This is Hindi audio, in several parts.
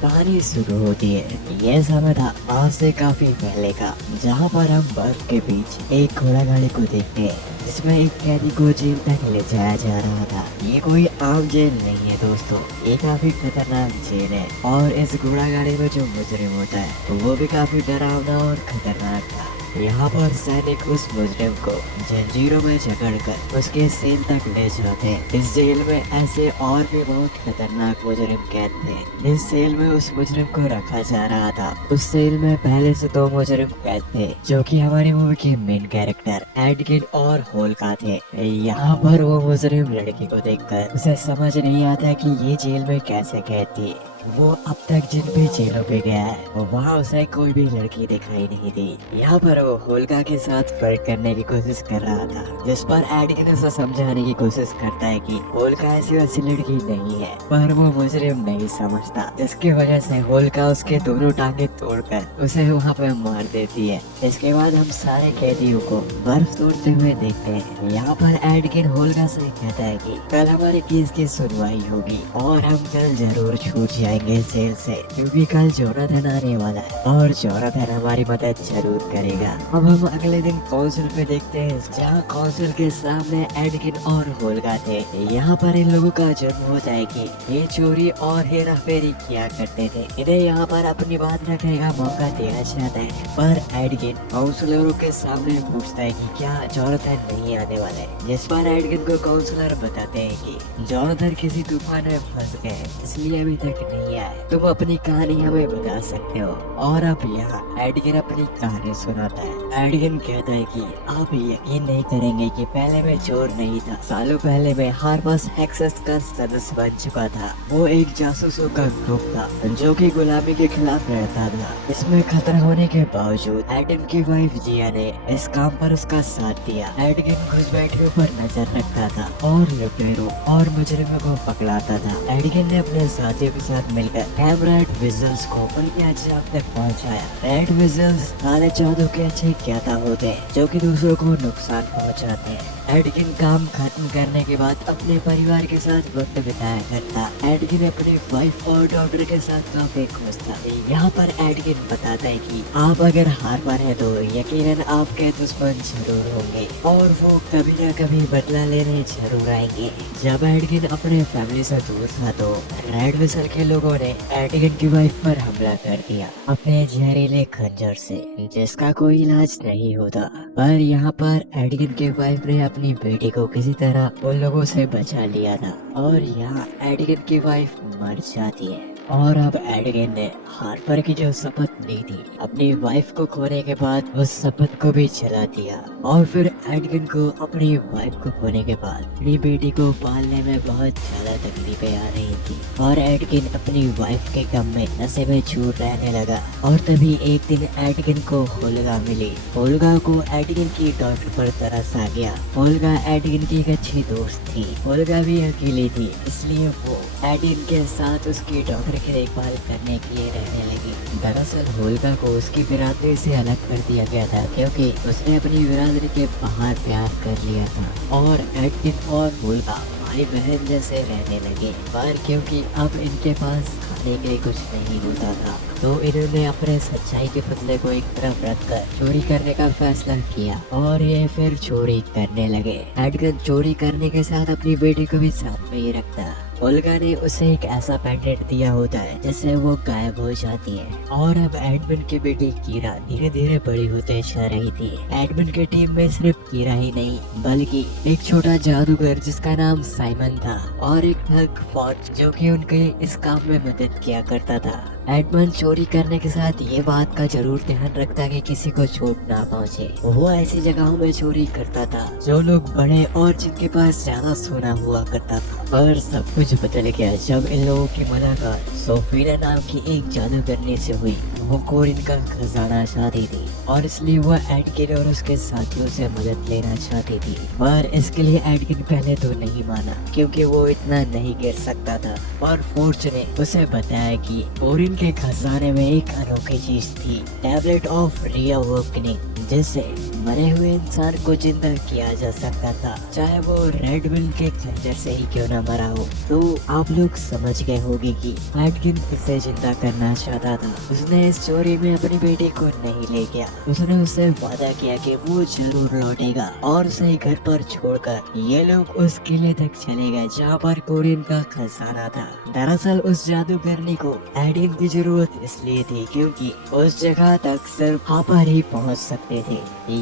कहानी शुरू होती है। ये समय था आज से काफी पहले का, जहाँ पर हम बर्फ के बीच एक घोड़ा गाड़ी को देखते हैं जिसमें एक कैदी को जेल तक ले जाया जा रहा था। ये कोई आम जेल नहीं है दोस्तों, ये काफी खतरनाक जेल है और इस घोड़ा गाड़ी में जो मुजरिम होता है वो भी काफी डरावना और खतरनाक था। यहाँ पर सैनिक उस मुजरिम को जंजीरों में जकड़कर उसके सेल तक ले जाते हैं। इस जेल में ऐसे और भी बहुत खतरनाक मुजरिम कैद थे। जिस सेल में उस मुजरिम को रखा जा रहा था, उस सेल में पहले से 2 मुजरिम कैद थे जो कि हमारी मूवी के मेन कैरेक्टर एडगिन और होल्का थे। यहाँ पर वो मुजरिम लड़की को देखकर उसे समझ नहीं आता कि ये जेल में कैसे कैद थी। वो अब तक जिन भी जेलों पे गया है वहाँ उसे कोई भी लड़की दिखाई नहीं दी। यहाँ पर वो होल्का के साथ फ्लर्ट करने की कोशिश कर रहा था, जिस पर एडगिन उसे समझाने की कोशिश करता है कि होल्का ऐसी वैसी लड़की नहीं है, पर वो मुजरिम नहीं समझता, जिसकी वजह से होल्का उसके दोनों टांगे तोड़कर उसे वहाँ पे मार देती है। इसके बाद हम सारे कैदियों को बर्फ तोड़ते हुए देखते हैं। यहाँ पर एडगिन होल्का से कहता है कि कल हमारे केस की सुनवाई होगी और हम कल जरूर छूट जाएंगे जेल से, क्योंकि कल जोनाथन आने वाला है और जोनाथन हमारी मदद जरूर करेगा। अब हम अगले दिन काउंसिल पे देखते हैं, जहाँ काउंसिल के सामने एडगिन और होल्का थे। यहाँ पर इन लोगों का जुर्म होता है कि ये चोरी और हेरा फेरी किया करते थे। इन्हें यहाँ पर अपनी बात रखने का मौका दिया जाता है, पर एडगिन काउंसिलरों के सामने पूछता है कि क्या जोनाथन नहीं आने वाला है, जिस पर एडगिन को काउंसिलर बताते हैं कि जोनाथन किसी तूफान में फंस गए, इसलिए अभी तक नहीं आए। तुम अपनी कहानी हमें बता सकते हो। और अब यहाँ एडगिन अपनी कहानी सुनाता है। एडगिन कहता है कि आप यकीन नहीं करेंगे कि पहले मैं चोर नहीं था। सालों पहले मैं हार्पस हेक्सस का सदस्य बन चुका था। वो एक जासूसों का ग्रुप था जो कि गुलामी के खिलाफ रहता था। इसमें खतरा होने के बावजूद एडम की वाइफ जिया ने इस काम पर उसका साथ दिया। एडगिन घुसपैठियों पर नजर रखता था और लुटेरों और मुजरिमों को पकड़ाता था। एडगिन ने अपने साथियों के साथ मिलकर रेड विजल्स को उनके अंजाम तक पहुंचाया। रेड विजल्स काले जादू के अच्छे ज्ञाता होते हैं जो कि दूसरों को नुकसान पहुंचाते हैं। एडगिन काम खत्म करने के बाद अपने परिवार के साथ वक्त बिताया करता। एडगिन अपनी वाइफ और डॉटर के साथ काफी खुश था। यहाँ पर एडगिन बताता है कि आप अगर हार माने तो यकीनन आपके दुश्मन जरूर होंगे और वो कभी न कभी बदला लेने जरूर आएंगे। जब एडगिन अपने फैमिली से दूर था तो रेड विसल के लोगों ने एडगिन की वाइफ पर हमला कर दिया अपने जहरीले खंजर से, जिसका कोई इलाज नहीं होता। पर यहाँ पर एडगिन की वाइफ ने अपनी बेटी को किसी तरह उन लोगों से बचा लिया था और यहाँ एडगिन की वाइफ मर जाती है। और अब एडगिन ने हार्पर की जो शपथ ली थी अपनी वाइफ को खोने के बाद, उस शपथ को भी जला दिया। और फिर एडगिन को अपनी वाइफ को खोने के बाद अपनी बेटी को पालने में बहुत ज्यादा तकलीफें आ रही थी और एडगिन अपनी वाइफ के गम में नशे में चूर रहने लगा। और तभी एक दिन एडगिन को होल्का मिली। होल्का को एडगिन की डॉटर पर तरस आ गया। होल्का एडगिन की एक अच्छी दोस्त थी। होल्का भी अकेली थी, इसलिए वो एडगिन के साथ उसकी डॉटर की देखभाल करने के लिए रहने लगी। दरअसल होल्का को उसकी बिरादरी से अलग कर दिया गया था, क्योंकि उसने अपनी बिरादरी के बाहर प्यार कर लिया था और एडगिन और होल्का भाई बहन जैसे रहने लगे। पर क्योंकि अब इनके पास खाने के लिए कुछ नहीं होता था तो इन्होंने अपने सच्चाई के पुतले को एक तरफ रखकर चोरी करने का फैसला किया और ये फिर चोरी करने लगे। एडगिन चोरी करने के साथ अपनी बेटी को भी साथ में ही रखता। होल्का ने उसे एक ऐसा पेंडेंट दिया होता है जिससे वो गायब हो जाती है। और अब एडमिन की बेटी कीरा धीरे धीरे बड़ी होते जा रही थी। एडमिन की टीम में सिर्फ कीरा ही नहीं बल्कि एक छोटा जादूगर जिसका नाम साइमन था और एक ठग फॉर्ज जो कि उनके इस काम में मदद किया करता था। एडमंड चोरी करने के साथ ये बात का जरूर ध्यान रखता कि किसी को चोट ना पहुंचे। वो ऐसी जगहों में चोरी करता था जो लोग बड़े और जिनके पास ज्यादा सोना हुआ करता था। और सब कुछ कुछ बदल गया जब इन लोगों की मुलाकात सोफीना नाम की एक जादूगरनी से हुई। वो कोरिन का खजाना चाहती थी और इसलिए वो एडकिन और उसके साथियों से मदद लेना चाहती थी, पर इसके लिए एडकिन पहले तो नहीं माना क्योंकि वो इतना नहीं गिर सकता था। और फोर्च ने उसे बताया कि कोरिन के खजाने में एक अनोखी चीज थी, टैबलेट ऑफ रीअवेकनिंग, जिससे मरे हुए इंसान को जिंदा किया जा सकता था, चाहे वो रेड विल के खंजर से ही क्यों न मरा हो। तो आप लोग समझ गए होंगे कि एडकिन इसे जिंदा करना चाहता था। उसने इस चोरी में अपनी बेटी को नहीं ले गया। उसने उससे वादा किया कि वो जरूर लौटेगा और उसे घर पर छोड़कर ये लोग उस किले तक चले गए जहाँ पर कोरिन का खजाना था। दरअसल उस जादूगरनी को एडकिन की जरूरत इसलिए थी क्योंकि उस जगह तक सिर्फ हापर ही पहुँच सकते थे।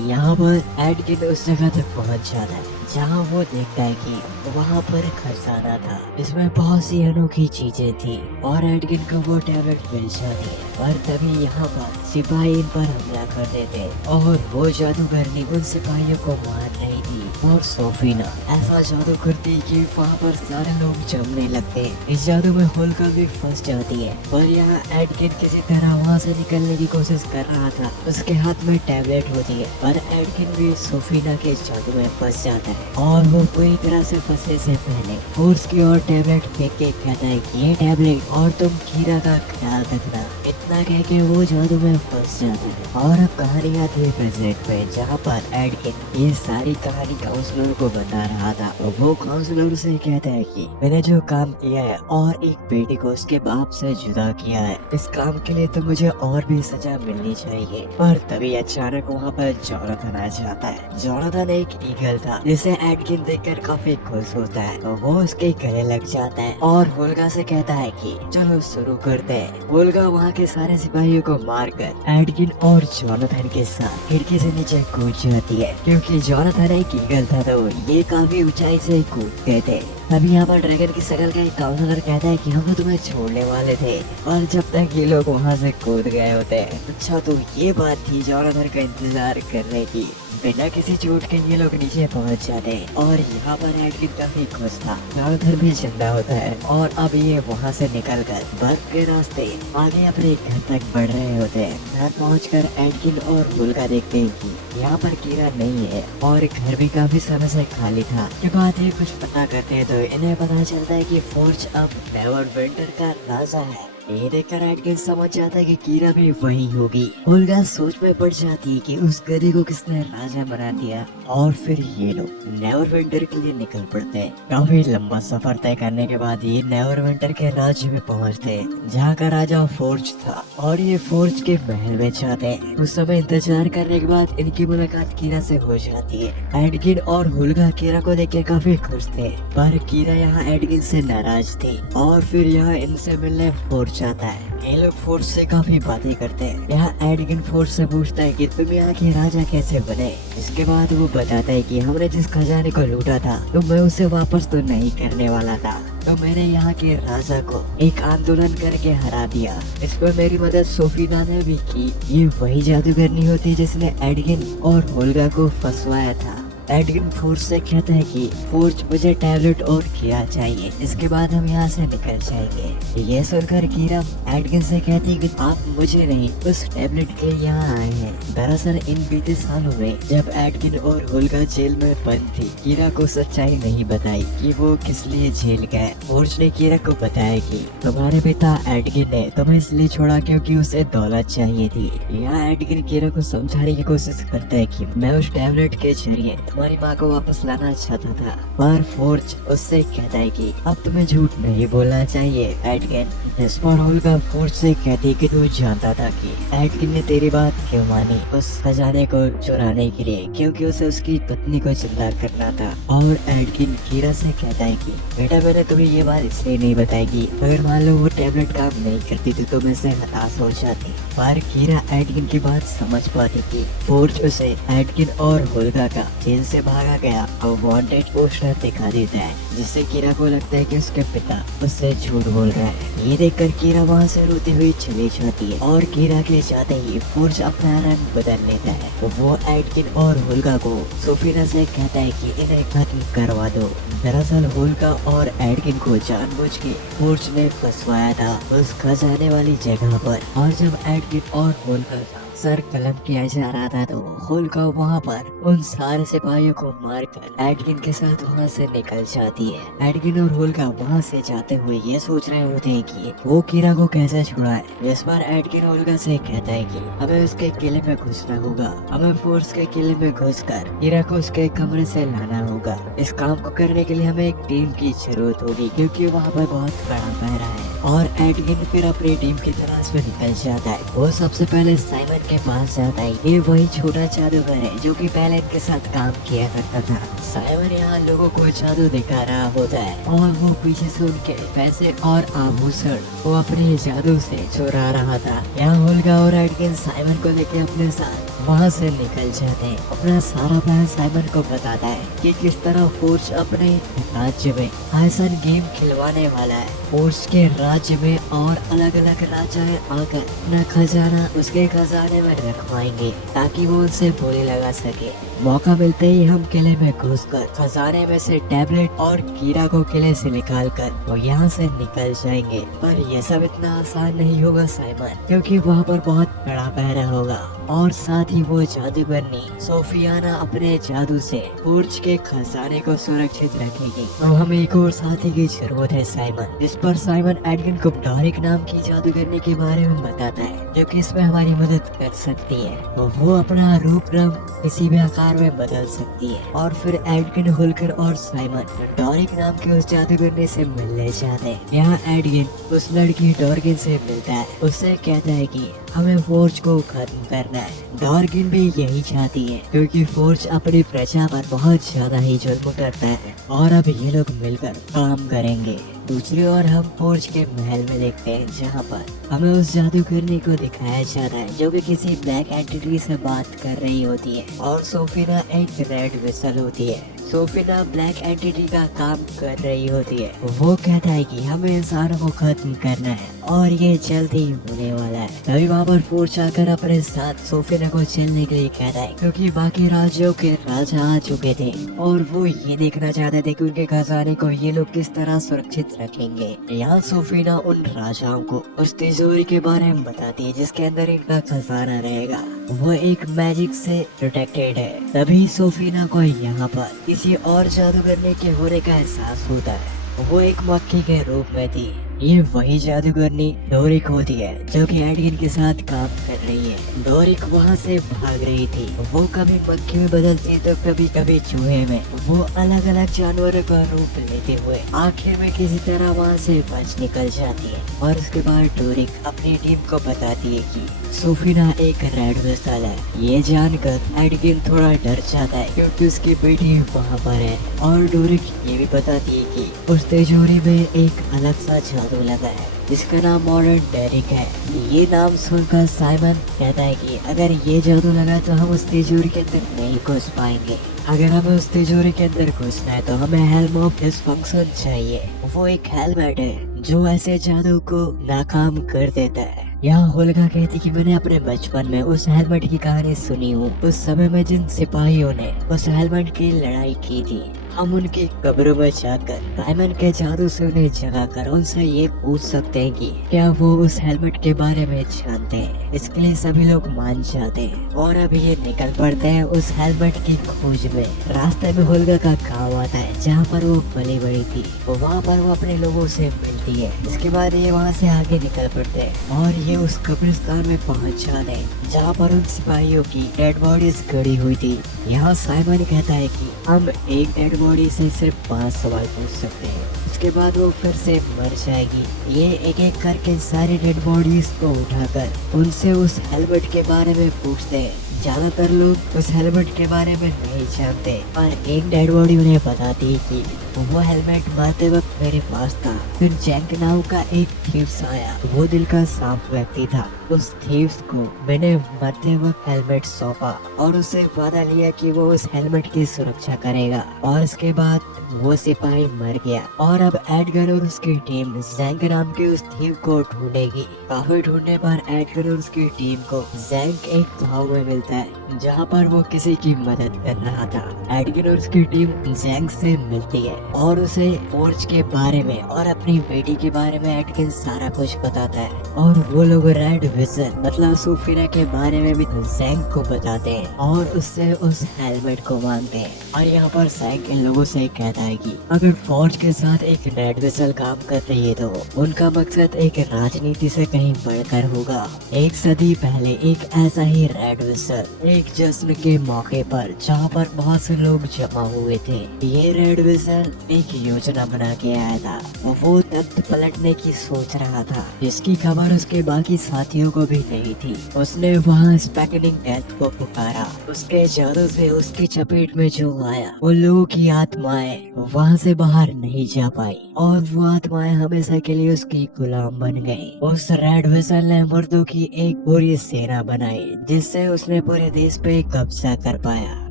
यहाँ पर एडकिन उस जगह तक पहुँच जाता है जहाँ वो देखता है कि वहाँ पर खजाना था, इसमें बहुत सी अनोखी चीजें थी और एडकिन को वो टैबलेट मिल जाती है। पर तभी यहाँ पर सिपाही इन पर हमला कर देते और वो जादूगरनी उन सिपाहियों को मार रही थी और सोफीना ऐसा जादू करती कि वहाँ पर सारे लोग जमने लगते। इस जादू में होलिका भी फंस जाती है, पर यहाँ एडकिन किसी तरह वहाँ से निकलने की कोशिश कर रहा था। उसके हाथ में टैबलेट होती है पर एडकिन भी सोफीना के जादू में फंस जाता है और वो पूरी तरह से फंसे से पहले फोर्स की ओर टैबलेट फेंक के कहता है कि ये टैबलेट और तुम कीरा का ख्याल रखना। इतना कह के वो जादू में फंस जाता है। और अब कहानी आती है प्रेजेंट में जहाँ पर एडकिन ये सारी कहानी काउंसलर को बता रहा था। वो काउंसलर से कहता है कि मैंने जो काम किया है और एक बेटी को उसके बाप से जुदा किया है, इस काम के लिए तो मुझे और भी सजा मिलनी चाहिए। पर तभी अचानक वहाँ पर जोनाथन आ जाता है। जोनाथन एक ईगल था जिसे एडकिन देखकर काफी खुश होता है, तो वो उसके गले लग जाता है और होलिका से कहता है कि चलो शुरू करते हैं। होलिका वहाँ के सारे सिपाहियों को मारकर एडकिन और जोनाथन के साथ खिड़की से नीचे कूद जाती है। क्योंकि जोनाथन एक ईगल था तो ये काफी ऊंचाई से कूदते थे। तभी यहाँ पर ड्रैगन की शकल का एक काउंसलर कहता है कि हम तो तुम्हें छोड़ने वाले थे और जब तक ये लोग वहाँ से कूद गए होते हैं। अच्छा तो ये बात थी जोनाथन का इंतजार करने की। बिना किसी चोट के ये लोग नीचे पहुंच जाते हैं और यहाँ पर एडकिन काफी खुश था। जोनाथन भी जिंदा होता है और अब ये वहाँ से निकलकर बर्फ के रास्ते आगे अपने घर तक बढ़ रहे होते हैं। घर पहुंचकर एडकिन और होलिका देखते हैं कि यहाँ पर कीरा नहीं है और घर भी काफी समय से खाली था। के बाद ये कुछ पता करते हैं तो इन्हें पता चलता है कि फोर्ज अब नेवरविंटर का राजा है। ये देखकर एडकिन समझ जाता है कि कीरा भी वही होगी। होलिका सोच में पड़ जाती है कि उस गधे को किसने राजा बना दिया और फिर ये लोग नेवरविंटर के लिए निकल पड़ते हैं। काफी लंबा सफर तय करने के बाद ये नेवरविंटर के राज्य में पहुंचते हैं जहाँ का राजा फोर्ज था और ये फोर्ज के महल में जाते हैं। उस समय इंतजार करने के बाद इनकी मुलाकात कीरा से हो जाती है। एडकिन और होलिका कीरा को देख के काफी खुश थे, पर कीरा यहाँ एडकिन से नाराज थी और फिर यहाँ इनसे मिलने फोर्ज जाता है। ये लोग फोर्स से काफी बातें करते हैं। यहाँ एडकिन फोर्स से पूछता है कि तुम यहाँ के राजा कैसे बने। इसके बाद वो बताता है कि हमने जिस खजाने को लूटा था तो मैं उसे वापस तो नहीं करने वाला था, तो मैंने यहाँ के राजा को एक आंदोलन करके हरा दिया। इस पर मेरी मदद सोफीना ने भी की। ये वही जादूगरनी होती जिसने एडकिन और होलिका को फंसवाया था। एडकिन फोर्स से कहता है कि फोर्ज मुझे टैबलेट और कीरा चाहिए, इसके बाद हम यहाँ से निकल जाएंगे। ये सुनकर कीरा एडकिन से कहती है कि आप मुझे नहीं उस टैबलेट के लिए यहाँ आए हैं। दरअसल इन बीते सालों में जब एडकिन और होलिका जेल में बंद थी, कीरा को सच्चाई नहीं बताई कि वो किस लिए जेल गए। फोर्ज ने कीरा को बताया कि तुम्हारे पिता एडकिन ने तुम्हें इसलिए छोड़ा क्योंकि उसे दौलत चाहिए थी। यहाँ एडकिन कीरा को समझाने की कोशिश करता है कि मैं उस टैबलेट के जरिए तुम्हारी माँ को वापस लाना चाहता था, पर फोर्ज उससे कहता है कि अब तुम्हें झूठ नहीं बोलना चाहिए एडकिन। इस पर होलिका फोर्ज से कहती कि तू जानता था कि एडकिन ने तेरी बात क्यों मानी उस खजाने को चुराने के लिए, क्योंकि उसे उसकी पत्नी को जिंदा करना था। और एडकिन कीरा से कहता है कि बेटा मैंने तुम्हें ये बात इसलिए नहीं बताई कि अगर मान लो वो टैबलेट काम नहीं करती तो तुम इससे हताश हो जाती। पर कीरा एडकिन की बात समझ पाती कि फोर्ज उसे एडकिन और होलिका का जेल से भागा गया और वांटेड पोस्टर दिखा देता है, जिससे कीरा को लगता है कि उसके पिता उससे झूठ बोल रहा है। ये देखकर कीरा वहाँ से रोती हुई चली जाती है और कीरा के जाते ही फोर्ज अपना रंग बदल लेता है। वो एडकिन और होल्का को सोफिना से कहता है कि इन्हें खत्म करवा दो। दरअसल होल्का और एडकिन को जानबूझ के फोर्ज ने फंसवाया था उस खजाने वाली जगह पर, और जब एडकिन और होल्का सर कलम किया जा रहा था तो होल्का वहाँ पर उन सारे सिपाहियों को मारकर एडकिन के साथ वहाँ से निकल जाती है। एडकिन और होल्का वहाँ से जाते हुए ये सोच रहे होते हैं कि वो कीरा को कैसे छुड़ाए। इस बार एडकिन होल्का से कहता है कि हमें उसके किले में घुसना होगा, हमें फोर्स के किले में घुसकर कीरा को उसके कमरे से लाना होगा। इस काम को करने के लिए हमें एक टीम की जरूरत होगी क्योंकि वहाँ पर बहुत बड़ा पहरा है। और एडकिन फिर अपनी टीम की तलाश में निकल जाता है। वो सबसे पहले साइमन के पास जाता है। ये वही छोटा जादूगर है जो कि पहले इनके साथ काम किया करता था। साइमन यहाँ लोगों को जादू दिखा रहा होता है और वो पीछे से उनके पैसे और आभूषण वो अपने जादू से चुरा रहा था। यहाँ होल्का और एडकिन साइमन को लेके अपने साथ वहाँ से निकल जाते हैं। अपना सारा प्लान साइमन को बताता है कि किस तरह फोर्स अपने राज्य में आसान गेम खिलवाने वाला है। फोर्स के राज्य में और अलग अलग राजाएं आकर अपना खजाना उसके खजाने में रखवाएंगे ताकि वो उनसे बोली लगा सके। मौका मिलते ही हम किले में घुसकर खजाने में से टैबलेट और कीरा को किले से निकालकर वो यहाँ से निकल जाएंगे। पर यह सब इतना आसान नहीं होगा साइमन, क्योंकि वहाँ पर बहुत बड़ा पहरा होगा और साथ ही वो जादूगरनी सोफियाना अपने जादू से फोर्ज के खजाने को सुरक्षित रखेगी। तो हमें एक और साथी की जरूरत है साइमन। इस पर साइमन एडकिन को डॉरिक नाम की जादूगरनी के बारे में बताता है जो कि इसमें हमारी मदद कर सकती है। वो अपना रूप रंग किसी भी आकार में बदल सकती है। और फिर एडकिन, होल्कर और साइमन डॉरिक नाम के उस जादूगरनी से मिलने जाते हैं। यहाँ एडकिन उस लड़की डॉर्गिन से मिलता है, उससे कहता है कि हमें फोर्ज को खत्म करना है। डॉर्गिन भी यही चाहती है क्योंकि फोर्ज अपनी प्रजा पर बहुत ज्यादा ही जुल्म करता है और अब ये लोग मिलकर काम करेंगे। दूसरी ओर हम फोर्ज के महल में देखते हैं जहाँ पर हमें उस जादूगरनी को दिखाया जाता है जो कि किसी ब्लैक एंटिटी से बात कर रही होती है और सोफिना एक रेड विसल होती है। सोफिना ब्लैक एंटिटी का काम कर रही होती है। वो कहता है कि हमें इंसानों को खत्म करना है और ये जल्द ही होने वाला है। तभी वहाँ पर फोर्ज आकर अपने साथ सोफिना को चलने के लिए कहता है क्योंकि बाकी राज्यों के राजा आ चुके थे और वो ये देखना चाहते थे कि उनके खजाने को ये लोग किस तरह सुरक्षित रखेंगे। यहाँ सोफिना उन राजाओं को उस तिजोरी के बारे में बताती है जिसके अंदर इनका खजाना रहेगा। वो एक मैजिक से प्रोटेक्टेड है। तभी सोफिना को यहाँ पर किसी और जादूगरनी के होने का एहसास होता है। वो एक मक्खी के रूप में थी। ये वही जादूगरनी डोरिक होती है जो कि एडकिन के साथ काम कर रही है। डोरिक वहाँ से भाग रही थी। वो कभी मक्खी में बदलती तो कभी कभी चूहे में। वो अलग अलग जानवरों का रूप लेते हुए आखिर में किसी तरह वहाँ से बच निकल जाती है। और उसके बाद डोरिक अपनी टीम को बताती है कि सोफिना एक रेड विसल है। ये जानकर एडकिन थोड़ा डर जाता है क्योंकि उसकी बेटी वहाँ पर है। और डोरिक ये भी बताती है कि उस तिजोरी में एक अलग सा जादू लगा है जिसका नाम मॉडर्न डेरिक है। ये नाम सुनकर साइमन कहता है कि अगर ये जादू लगा तो हम उस तिजोरी के अंदर नहीं घुस पाएंगे। अगर हमें उस तिजोरी के अंदर घुसना है तो हमें हेल्म ऑफ डिसफंक्शन चाहिए। वो एक हेलमेट है जो ऐसे जादू को नाकाम कर देता है। यहाँ होल्का कहती कि मैंने अपने बचपन में उस हेलमेट की कहानी सुनी हूँ। उस समय में जिन सिपाहियों ने उस हेलमेट की लड़ाई की थी, हम उनकी कब्रों में जाकर साइमन के जादू से उन्हें जगाकर उनसे ये पूछ सकते हैं कि क्या वो उस हेलमेट के बारे में जानते हैं। इसके लिए सभी लोग मान जाते हैं और अभी ये निकल पड़ते हैं उस हेलमेट की खोज में। रास्ते में होल्का का गाँव आता है जहाँ पर वो पली बड़ी थी। वहाँ पर वो अपने लोगों से मिलती है। इसके बाद ये वहाँ से आगे निकल पड़ते हैं और ये उस कब्रिस्तान में पहुँच जाते हैं जहाँ पर उन सिपाहियों की डेड बॉडीज गड़ी हुई थी। यहाँ साइमन कहता है कि हम एक डेड बॉडी से सिर्फ 5 सवाल पूछ सकते हैं, उसके बाद वो फिर से मर जाएगी। ये एक एक करके सारी डेड बॉडीज को उठाकर उनसे उस हेलमेट के बारे में पूछते हैं ज्यादातर लोग उस हेलमेट के बारे में नहीं जानते, पर एक डेड बॉडी उन्हें बताती है कि वो हेलमेट मरते वक्त मेरे पास था। फिर जैंक नाउ का एक थीव्स आया, वो दिल का साफ व्यक्ति था। उस थीव्स को मैंने मरते वक्त हेलमेट सौंपा और उससे वादा लिया कि वो उस हेलमेट की सुरक्षा करेगा, और इसके बाद वो सिपाही मर गया। और अब एडगर और उसकी टीम जैंक नाम के उस थीव को ढूंढेगी। काफी ढूंढने पर एडगर और उसकी टीम को जैंक एक गाँव में मिलता है, जहाँ पर वो किसी की मदद कर रहा था। एडगर और उसकी टीम जैंक से मिलती है और उसे फोर्ज के बारे में और अपनी बेटी के बारे में एडगर सारा कुछ बताता है, और वो लोग रेड विजन मतलब सोफिना के बारे में भी जैंक को बताते हैं और उससे उस हेलमेट को मांगते हैं। और यहाँ पर जैंक इन लोगों से कहता है कि अगर फौज के साथ एक रेड विजन काम कर रही है तो उनका मकसद एक राजनीति से कहीं बढ़कर होगा। एक सदी पहले एक ऐसा ही रेड विजन एक जश्न के मौके पर, जहाँ पर बहुत से लोग जमा हुए थे, ये रेड विजन एक योजना बना के आया था। वो तख्त पलटने की सोच रहा था, जिसकी खबर उसके बाकी साथियों को भी नहीं थी। उसने वहाँ स्पैकनिंग डेथ को पुकारा। उसके जादू से उसकी चपेट में जो आया, उन लोगों की आत्माएं वहाँ से बाहर नहीं जा पाई और वो आत्माएं हमेशा के लिए उसकी गुलाम बन गई। उस रेड विजन ने मुर्दों की एक पूरी सेना बनाई, जिससे उसने पूरे देश पे कब्जा कर पाया।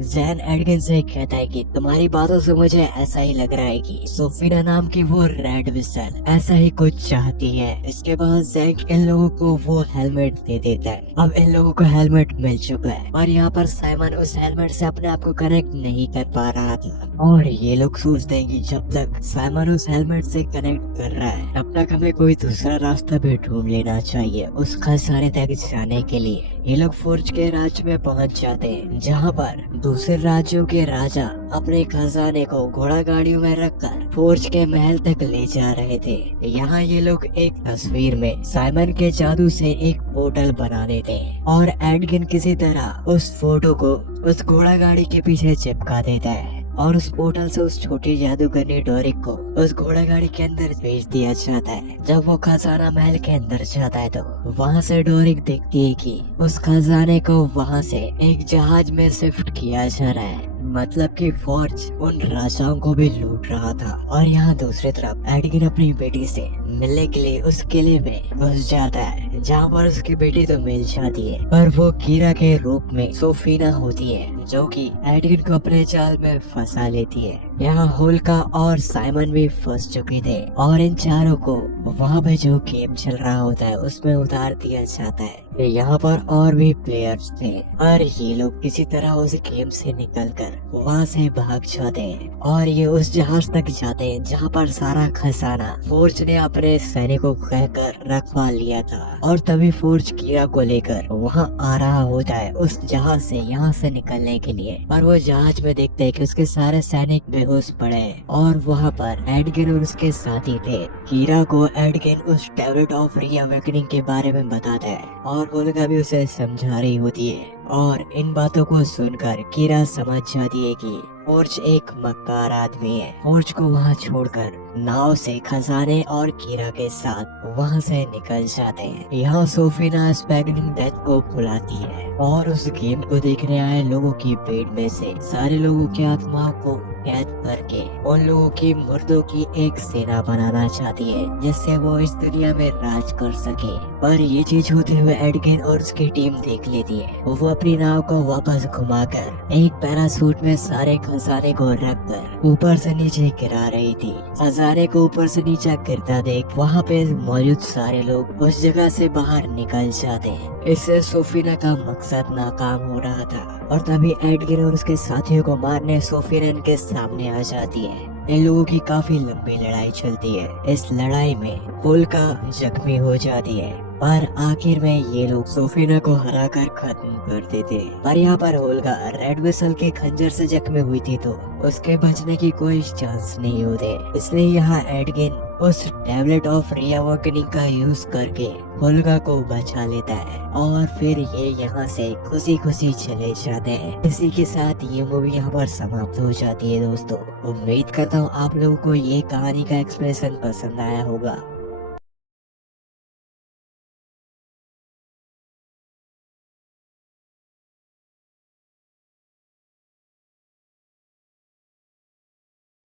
जैन एडगन से कहता है कि तुम्हारी बातों से मुझे ऐसा ही लग रहा है कि सोफिना नाम की वो रेड विजन ऐसा ही कुछ चाहती है। इसके बाद जैक इन लोगों को वो हेलमेट दे देता है। अब इन लोगों को हेलमेट मिल चुका है और यहाँ पर साइमन उस हेलमेट से अपने आप को कनेक्ट नहीं कर पा रहा था, और ये लोग सोचते हैं कि जब तक साइमन उस हेलमेट से कनेक्ट कर रहा है तब तक हमें कोई दूसरा रास्ता भी ढूंढ लेना चाहिए उस खजाने तक जाने के लिए। ये लोग फोर्ज के राज्य में पहुंच जाते हैं, जहाँ पर दूसरे राज्यों के राजा अपने खजाने को घोड़ा गाड़ियों में रखकर फोर्ज के महल तक ले जा रहे थे। यहाँ ये लोग एक तस्वीर में साइमन के जादू से एक पोर्टल बना देते हैं और एडगिन किसी तरह उस फोटो को उस घोड़ा गाड़ी के पीछे चिपका देता है और उस पोर्टल से उस छोटी जादूगरनी डोरिक को उस घोड़ा गाड़ी के अंदर भेज दिया जाता है। जब वो खजाना महल के अंदर जाता है तो वहाँ से डोरिक देखती है कि उस खजाने को वहाँ से एक जहाज में शिफ्ट किया जा रहा है, मतलब कि फोर्ज उन राजाओं को भी लूट रहा था। और यहाँ दूसरी तरफ एडगिन अपनी बेटी से मिलने के लिए उस किले में घुस जाता है, जहाँ पर उसकी बेटी तो मिल जाती है, पर वो कीरा के रूप में सोफिना होती है, जो कि एडगिन को अपने जाल में फंसा लेती है। यहाँ होल्का और साइमन भी फंस चुके थे और इन चारों को वहाँ पे जो गेम चल रहा होता है उसमें उतार दिया जाता है। यहाँ पर और भी प्लेयर्स थे और ये लोग किसी तरह उस गेम से निकलकर वहाँ से भाग जाते हैं और ये उस जहाज तक जाते हैं जहाँ पर सारा खजाना फोर्ज ने अपने सैनिकों को कहकर रखवा लिया था। और तभी फोर्ज कीरा को लेकर वहाँ आ रहा होता है उस जहाज से यहाँ से निकलने के लिए, पर वो जहाज में देखते हैं कि उसके सारे सैनिक बेहोश पड़े हैं और वहाँ पर एडगिन और उसके साथी थे। कीरा को एडगिन उस टैबलेट ऑफ रीअवेकनिंग के बारे में बताता है और होल्का भी उसे समझा रही होती है, और इन बातों को सुनकर कीरा समझ जाती है कि फोर्ज एक मक्कार आदमी है। फोर्ज को वहाँ छोड़कर नाव से खजाने और कीरा के साथ वहाँ से निकल जाते हैं। यहाँ सोफिना स्पैगनिंग डेथ को बुलाती है और उस गेम को देखने आए लोगों की भीड़ में से सारे लोगों की आत्माओं को कैद करके उन लोगों की मुर्दों की एक सेना बनाना चाहती है, जिससे वो इस दुनिया में राज कर सके। पर ये चीज होते हुए एडगिन और उसकी टीम देख लेती है। वो अपनी नाव को वापस घुमाकर एक पैरासूट में सारे खजाने को रखकर ऊपर से नीचे गिरा रही थी। खजाने को ऊपर से नीचे गिरता देख वहाँ पे मौजूद सारे लोग उस जगह से बाहर निकल जाते हैं। इससे सोफिना का मकसद नाकाम हो रहा था और तभी एडगिन और उसके साथियों को मारने सोफिना इनके सामने आ जाती है। इन लोगों की काफी लंबी लड़ाई चलती है। इस लड़ाई में होल्का जख्मी हो जाती है, पर आखिर में ये लोग सोफिना को हराकर खत्म कर देते हैं। पर यहाँ पर होल्का रेड विसल के खंजर से जख्मी हुई थी तो उसके बचने की कोई चांस नहीं होते, इसलिए यहाँ एडगिन उस टैबलेट ऑफ रीअवेकनिंग का यूज करके होल्का को बचा लेता है और फिर ये यहाँ से खुशी खुशी चले जाते हैं। इसी के साथ ये मूवी यहाँ पर समाप्त हो जाती है। दोस्तों, उम्मीद करता हूँ आप लोगों को ये कहानी का एक्सप्रेशन पसंद आया होगा।